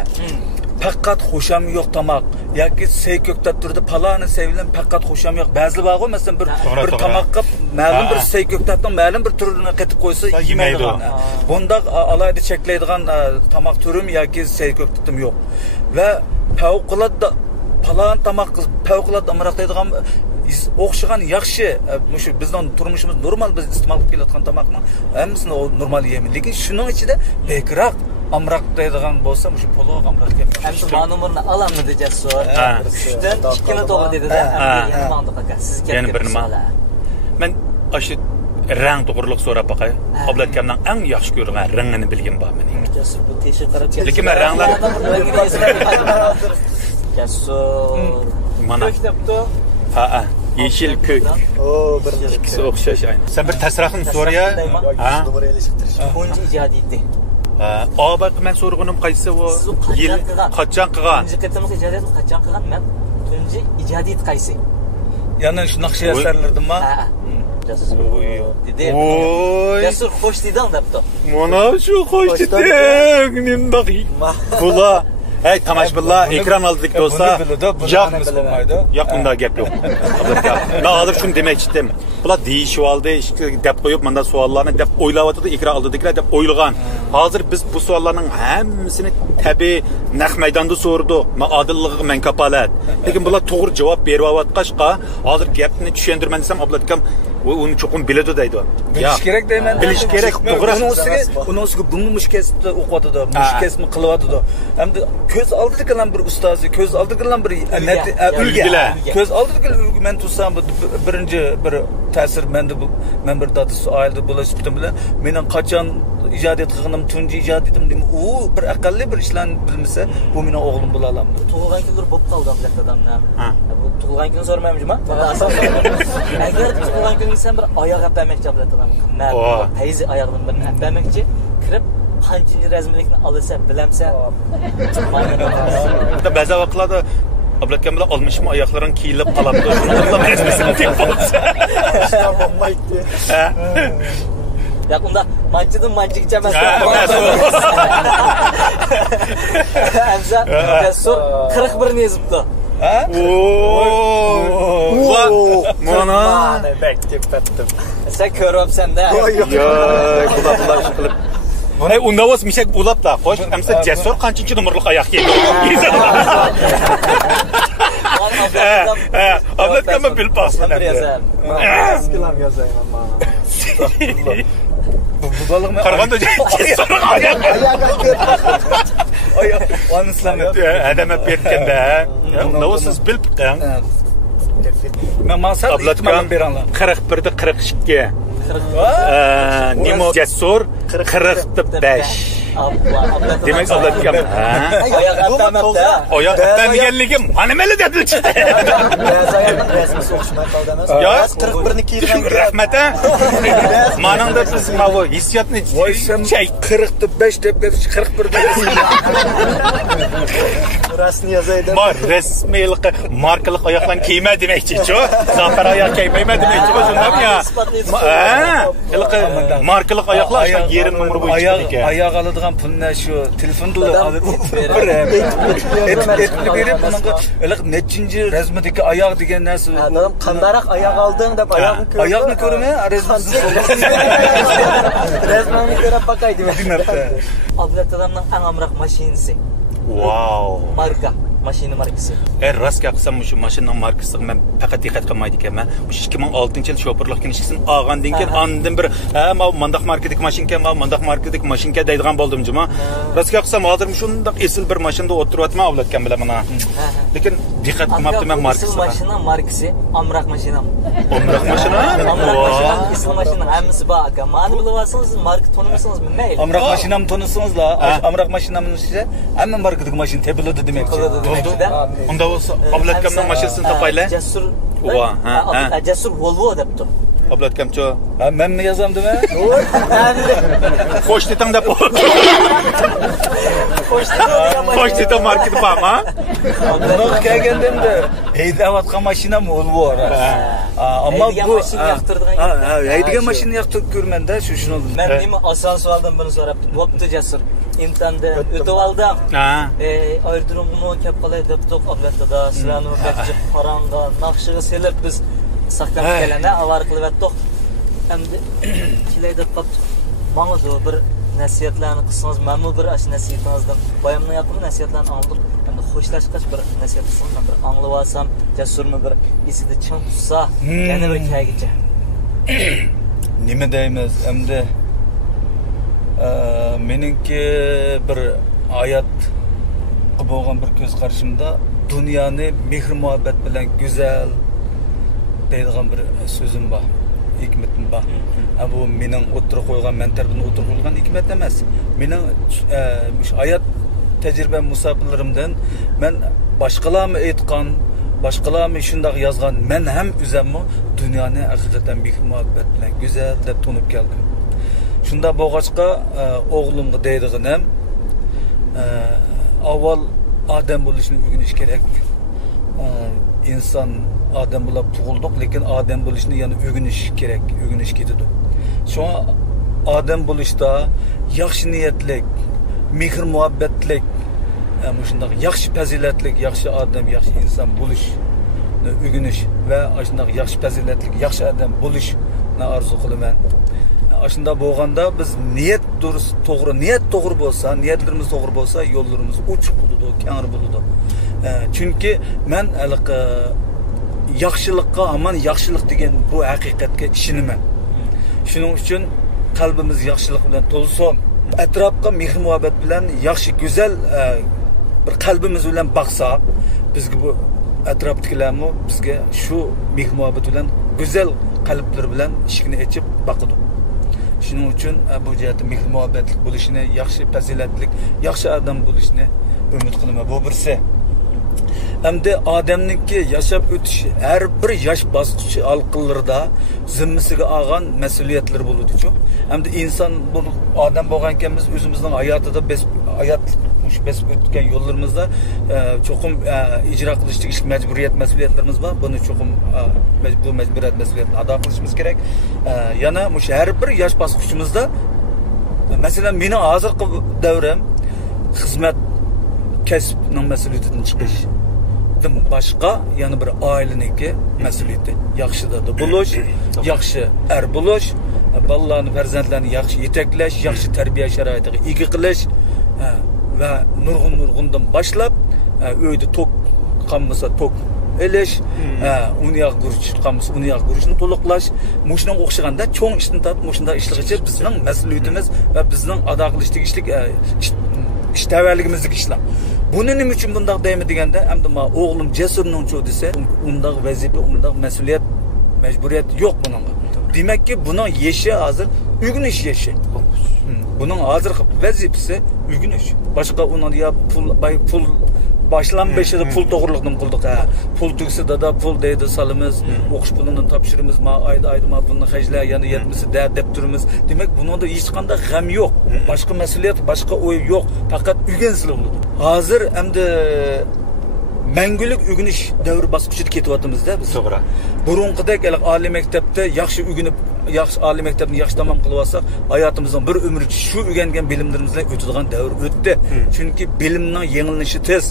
faqat xo'sham yo'q tamoq yoki sayko'ktat turdi palani sevilen faqat xo'sham yo'q. Ba'zi bor, masalan bir tamoqqa ma'lum bir sayko'ktatning ma'lum bir turini qetib qo'ysa yemaydi. Bunda alayda cheklaydigan tamoq turim yoki sayko'ktatim yo'q. Va favqulodda palan tamoq favqulodda amroq deydigan o'xshagan yaxshi shu bizning turmushimiz normal biz iste'mol qilib kelayotgan tamoqni hammasini normal yeymiz. Lekin shuning ichida bekroq amroq deydigan bo'lsa, shu poloq amroq gap. Hamsi ma nomerini olammi dejasiz. Shundan ikkini to'g'ri dedi-da. Yana mandiq aka. Siz yana birini men shu rang to'g'riliq so'rab baqay. Ablatkamdan eng yaxshi ko'rgan rangini bilgim bor mening. Jasur bu teshib qarab keldi. Lekin men ranglar Jasur. Mana. Ko'kdabdi. Ha. Yeşil kök. Birinchi İkisi o'xshash aynan. Sen bir tasrahını sor ya. Numara ilişktirish. Tunji ijodiyati. Bak men so'rg'anim qaysi o? Yil qachon qilgan? Tunji qatimlik ijodiyatni qachon qilgan? Men tunji ijodiyat qaysi? Yana shu naqsh asarlardanmi? Dedi. Jasur xo'sh deding debdi. Mana shu xo'sh deding. Nimdaq. Bula. Hey tomoshabinlar, ekran oldida bo'lsa, yo'q bunda gap yo'q. Men hozir shuni demoqchidim. Bular deyishib oldi, deb qo'yib, menda savollarni deb o'ylayotdi, ekran oldidagilar deb o'ylagan. Hozir biz bu savollarning hammasini tabiiy naq maydonda so'rdik. Men odilligiga men kapolat. Lekin bular to'g'ri javob berayotqachqa, hozir gapni tushuntirman desam, ablatkam uni cho'qim biladi deydi. Bilish kerak deyman. Bilish kerak, to'g'ri. Uni o'ziga bunga mushkasda o'qiyotdi, mushkasni qilyotdi. Hamda ko'z oldidagilar bir ustozi, ko'z oldidagilar bir ulgi. Ko'z oldidagilar ulgi men tursam birinchi bir ta'sir men bir dadasi oilada bo'lishibdim bilan mening qachon ijodiyat qilganim, tunji ijodiyatim deymi, u bir aqalli bir ishlarni bilmasa, bu mening o'g'lim bo'la olamdi. Tug'ilgan kunlar bo'lib qoldi ablatadamdan. Bu tug'ilgan kun so'ramayman-mi? Agar tug'ilgan kuningizda sen bir oyoq apamoqchi ablatadam. Men payzi oyoqdan birini apamoqchi, kirib qanchinchi razmlikni olsa, bilamsa. Ba'zi vaqtlarda ablatkam bilan olmishmi oyoqlaring kiyilib qoladi. Shundan resmisini tek bo'lsa. Bo'lmaydi. Yakında mançıdan mançıkça ben Emza Cesur 41 yazıptı. Ha? Oo. Mana. Bekle pettim. Sen körüp sen de. Ya, kulaklar şıkılıp. Hey, unda was mishak ulab da. Xo'sh, amsa Jasur qanchinchi nomerlik oyoq kiydi? Ablat kama bil pasman. Eskilam yazayım ama. Bu balık mı? Qaraganda Jasur oyoq. Oyoq. Onu islamet. Adama berganda. Unda was siz bilib qan. Men masal Ablat ikman beranlar. 41 da 42. Nimo Jasur 45. Demek Ablat kam. Oyoq atamatda. Oyoq atamaganligi mana meli dedi chiqdi. Beyaz ayağının resmi soğuşmaya kaldı demez. Ya. Beyaz 41'ni kiydiren Rahmat ha. Mananda biz mavu hissiyatni Voy sen 45 deb ketish 41 deb. Burasını yazaydım. Ma resmilik markalık oyoqlarni kiyma demakchi-chu. Zafar oyoq kiymayma demakchi bu shundami ya? Ha, markalık oyoqlar shu yerin numeri bo'yicha ekan. Oyoq oladigan pulni shu telefonda olib etib berib bunga iliq nechinchi razmidagi oyoq degan narsa. Adam qandarak ayak aldın deb ayağını ko'rib. Oyoqni ko'rma, razmidni Resmini ko'rib bakaydı. Ablat adamning eng amroq mashinasi. Wow. Marka, mashina markasi. Rostga qilsam shu mashinaning markasiga men faqat diqqat qilmaydi ekanman. 2006-yil shoferlik kinishkasini olgandan keyin ondan bir mandaq markadagi mashinka, mandaq markadagi mashinka deydigan bo'ldim juma. Rostga qilsam hozir shunday esil bir mashinada o'tiryapman avlatgan bilan mana. Lekin diqqat qilmabdi men markasiga. Mashina markasi amroq mashina. Amroq mashina? Amroq mashina, esil mashina hammasi bor aka. Mani bilasiz, marka tanımasanız mayli. Amroq mashinamni tanısınızlar. Amroq mashinamni ise hamma markadagi mashina tepiladi demakchi. Unda bo'lsa Ablatkamning mashinasini topaylar. Jasur. Ha. Jasur Volvo debdi. Ablatkamchi. Ha, men mi yozamdimi? Xo'sh deting deb. Xo'sh deting marketi bormi? Bunaqa kelgandimda haydayotgan mashinam Volvo. Ammo bu haydigan mashina yoqtirib ko'rmanda shuni. Men nima oson savoldan buni so'rabdim. Bo'pti Jasur. İmtihanda o'tib oldim. Ayrdirumni kelib qolay debdik Ablatada. Sizlarni bekchi qorong'i naqshiga selib biz saqlab kelana avar qilib etdik. Endi kelay deb qopti. Menga bir nasihatlarni qilsangiz, menmi bir ash nasihatingizdan boyamni yaqin nasihatlarni oldik. Endi xo'shlashqach bir nasihat qilsam, men bir anglab olsam, Jasurni bir esida chim tutsa, yana bir kagicha. Nima deymiz? Endi meningki bir oyat qilib bo'lgan bir ko'z qarashimda dunyoni mehr muhabbat bilan go'zal deydigan bir so'zim bor, hikmatim bor. Bu mening o'tirib qo'ygan, men tarafdan o'tirib qo'ygan hikmat emas. Mening shu oyat tajriba musofirlarimdan men boshqalarni aytgan, boshqalarni shunday yozgan, men ham o'zimni dunyoni haqiqatan mehr muhabbat bilan go'zal deb tunib keldim. Shunda bo'lg'achqa o'g'limga deydiganim avval odam bo'lishni o'rganish kerak. Inson odam bo'lib tug'ildik, lekin odam bo'lishni yana o'rganish kerak, o'rganish ketadi. Shunga odam bo'lishda yaxshi niyatlik, mehr muhabbatlik, shunday yaxshi fazilatlik, yaxshi odam, yaxshi inson bo'lishni o'rganish va shunday yaxshi fazilatlik, yaxshi odam bo'lishni orzu qilaman. Aslında bo'lganda biz niyat to'g'ri bo'lsa, niyatlarimiz to'g'ri bo'lsa, yo'llarimiz ochiq bo'ladi, keng bo'ladi. Chunki men yaxshilikqa, hamon yaxshilik degan bu haqiqatga ishonaman. Shuning uchun qalbimiz yaxshilik bilan to'lsa, atrofga mehr muhabbat bilan yaxshi, go'zal bir qalbimiz bilan baqsak, bizga bu atrofdagilarmi bizga shu mehr muhabbat bilan go'zal qalblar bilan eshikni ochib baqadi. Shuning uchun bu jihatda mehr muhabbatlik bo'lishini, yaxshi fazilatlik, yaxshi odam bo'lishini umid qilaman. Bu birsi. Hamda odamningki yashab o'tish har bir yosh bosqichi alqillarida zimmasiga olgan mas'uliyatlar bo'ladi-ku. Hamda inson bo'lib odam bo'lgan ekanmiz, o'zimizning hayotida biz hayot Şu besip ötken yollarımızda çokum icra kılıştık mecburiyet mesuliyetlerimiz var. Bunu çokum bu mecburiyet mesuliyetini ada kılışımız gerek. Yana muş her bir yaş basqıçımızda mesela meni hozirgi davram xizmat kasbning mas'uliyatidan chiqish. Boshqa yana bir oilaniki mas'uliyati. Yaxshi dada bo'lish, yaxshi bo'lish, bolalarni farzandlarni yaxshi yetaklash, yaxshi tarbiya sharoitiga ega qilish va nurg'undan boshlab uyda tok qolmasa tok elish, uni yoq guruch qolmasa uni yoq guruchni to'liqlash, mushunga o'xshaganda cho'ng ishdan tortib mushunda ishlag'icha bizning mas'uliyatimiz va bizning ado qilish tegishlik ish tavalligimizlik ishlar. Buni nima uchun bundoq deymi deganda, endi men o'g'lim Jasurning cho desa, undoq vazifa, undoq mas'uliyat, majburiyat yo'q buningga. Demakki, buning yeshi hozir o'rganish yeshi. Buning hozirgi vazifasi o'rganish. Boshqa uning ya pul başlanmışda pul to'g'riliqni qildik. Pul tugsa dada pul deydi salimiz, o'qish pulini topshiramiz, ayda ma pulni hajlar yana yetmisi deb turamiz. Demak, buningda hech qanday g'am yo'q. Boshqa mas'uliyat, boshqa o'y yo'q. Faqat o'rgansizlar bo'ladi. Hozir endi mangulik o'rganish davr bosqichida ketyapmizda biz. To'g'ri. Burunqidek oliy maktabda yaxshi o'rganib, yaxshi oliy maktabni yaxshi tamom qilib olsak, hayotimizning bir umri shu o'rgangan bilimlarimizdan o'tadigan davr o'tdi. Chunki bilimning yengillishi tez,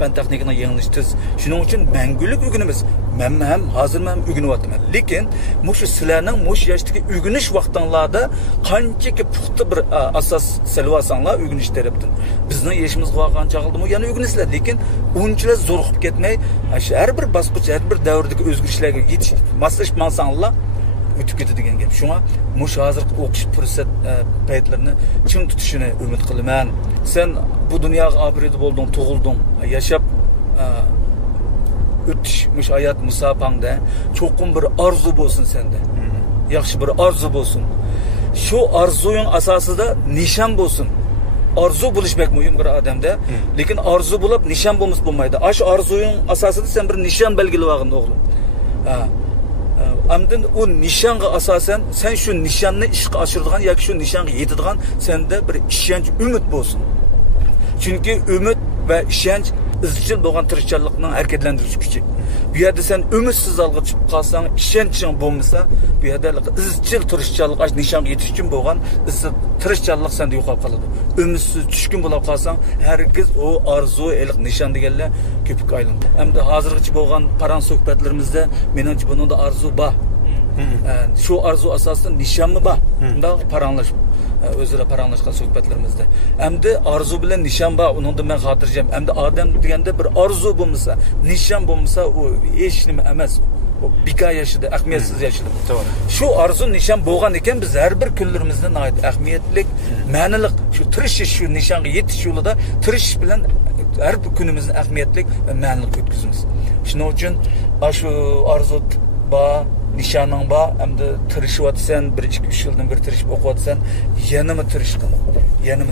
fan texnikaning yengillishi tez. Shuning uchun mangulik o'rganamiz. Men ham hozir ham o'rganyapman. Lekin mushu sizlarning mush yoshdagi o'rganish vaqtinglarda qanchaki puxta bir asos salvasanlar o'rganish tarafdan. Bizning yeshimiz qolgan chaqildimi, yana o'rganisizlar. Lekin unchalar zo'rqib ketmay, har bir bosqich, har bir davrdagi o'zgarishlarga yetish, moslashib mansanglar o'tib ketadigan gap. Shunga mush hozir o'qish fursat paytlarini ching tutishini umid qilaman. Sen bu dunyoga obro'da bo'lding, tug'ilding, yashab o'tish mush hayot musafangda cho'qim bir orzu bo'lsin senda. Yaxshi bir orzu bo'lsin. Shu orzuning asosida nishon bo'lsin. Orzu bo'lish bek muhim bir odamda, lekin orzu bo'lib nishon bo'lmaydi. Ash orzuning asosida sen bir nishon belgilab olgin o'g'lim. Amdan o nishonga asosan sen shu nishonni ishga oshiradigan yoki shu nishonga yetadigan senda bir ishonch, umid bo'lsin. Chunki umid va ishonch izchil bo'lgan tirishchilikning harakatlantiruvchi kuchi. Bu yerda sen umidsiz olg'a chiqib qolsang, ishonching bo'lmasa, bu yerda izchil tirishchilik, nishonga yetish uchun bo'lgan izchil tirishchilik senda yo'qolib qoladi. Umidsiz tushkun bo'lib qolsang, hargiz o orzu, eliq nishon deganlar ko'pik aylanadi. Hamda hozirgacha bo'lgan paran suhbatlarimizda menimcha buningda orzu bor. Shu orzu asosida nishonmi bor? Bunda paranlash o'zaro paranglashgan suhbatlarimizda. Hamda orzu bilan nishon bor, uningda men xotirjam. Hamda odam deganda bir orzu bo'lmasa, nishon bo'lmasa, u hech nima emas. O bekor yashadi, ahamiyatsiz yashadi. To'g'ri. Shu orzu nishon bo'lgan ekan, biz har bir kunlarimizda nihoyat ahamiyatli, ma'nili shu tirishish, shu nishonga yetish yo'lida tirishish bilan har bir kunimizni ahamiyatli va ma'nili o'tkazamiz. Shuning uchun shu orzu bor, nishoning bor, hamda tirishyapsan, 1-2-3 yildan bir tirishib o'qiyapsan, yanama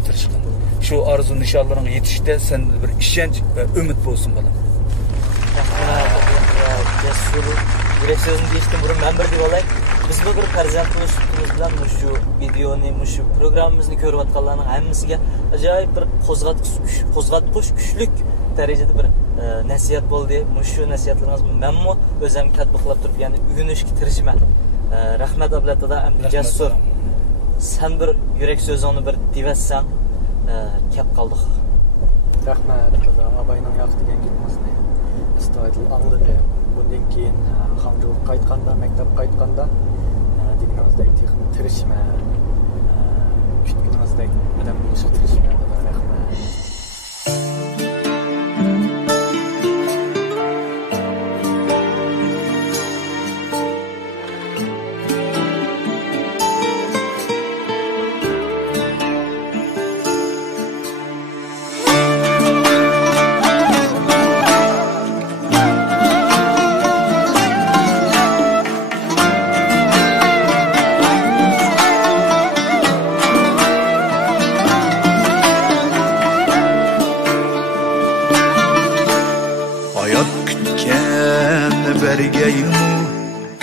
tirishqin. Shu orzu nishonlaringga yetishda sen bir ishonch va umid bo'lsin bolam. Yürek sözünü geçtim burun ben bir de olay. Biz bu bir farzandimiz bilan şu videoni, şu programımızı ko'rib atganlarning hammasiga ajoyib bir qo'zg'atqich kuchlik darajada bir nasihat bo'ldi. Shu nasihatlarimiz menmi o'zim tatbiqlab turib, ya'ni o'rganishga tirishman. Rahmat ablatada Jasur. Sen bir yürek sözünü bir divatsan, kep qoldik. Rahmat abayning yaxshi degan gapimizni istoydil angladi. Bundan keyin Hamjurga qaytganda, maktabga qaytganda deganimizdek texnik tirishma, kutganimizdek odam bo'lishga tirishma. Rahmat.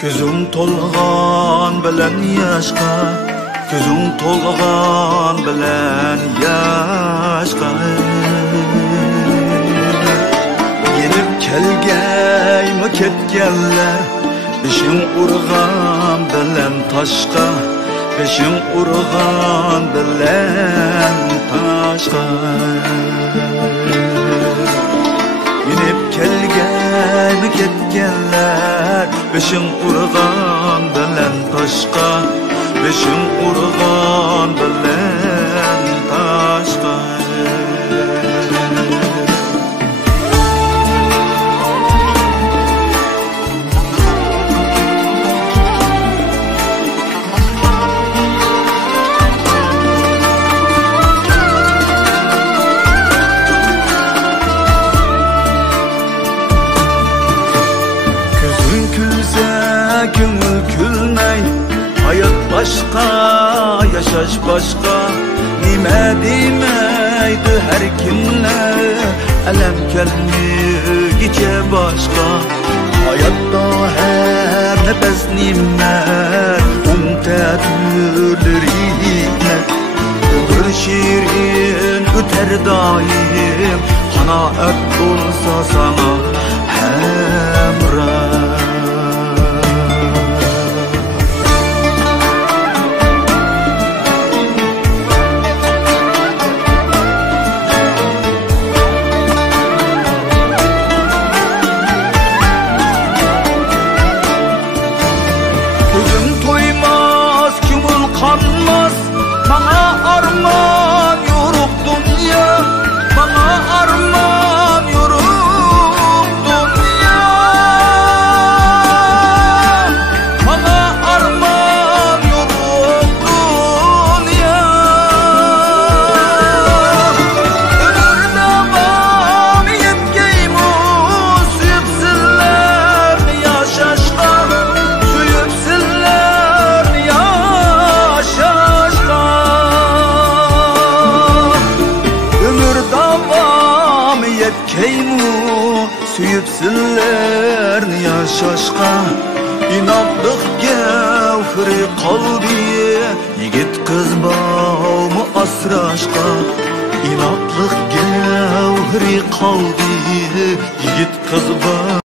Ko'zim to'lg'an bilan yashqa, ko'zim to'lg'an bilan yashqa. ketkenler Beşim urgan bilen taşka Beşim urgan bilen taşka Binip kelgen ketkenler Beşim urgan bilen taşka Beşim urgan bilen taşka Gönül külmey Hayat başka, yaşaş başka Nime demeydi her kimle Elem kelmegice başka Hayatta her nefes nimet Umtetülür hikmet Ömür şirin öter daim Kanaat olsa sana hemrah Kanmaz bana arman yoruk dünya Bana arman yoruk dünya Bana arman yoruk dünya Ömür devam yetkeymu Süyüpsünler yaşaşlar Süyüpsünler Yetkeymu süyüpsünlerni yaşaşqa İnatlık gevhri kalbi Yigit kız bağımı asraşqa İnatlık gevhri kalbi Yigit kız bağımı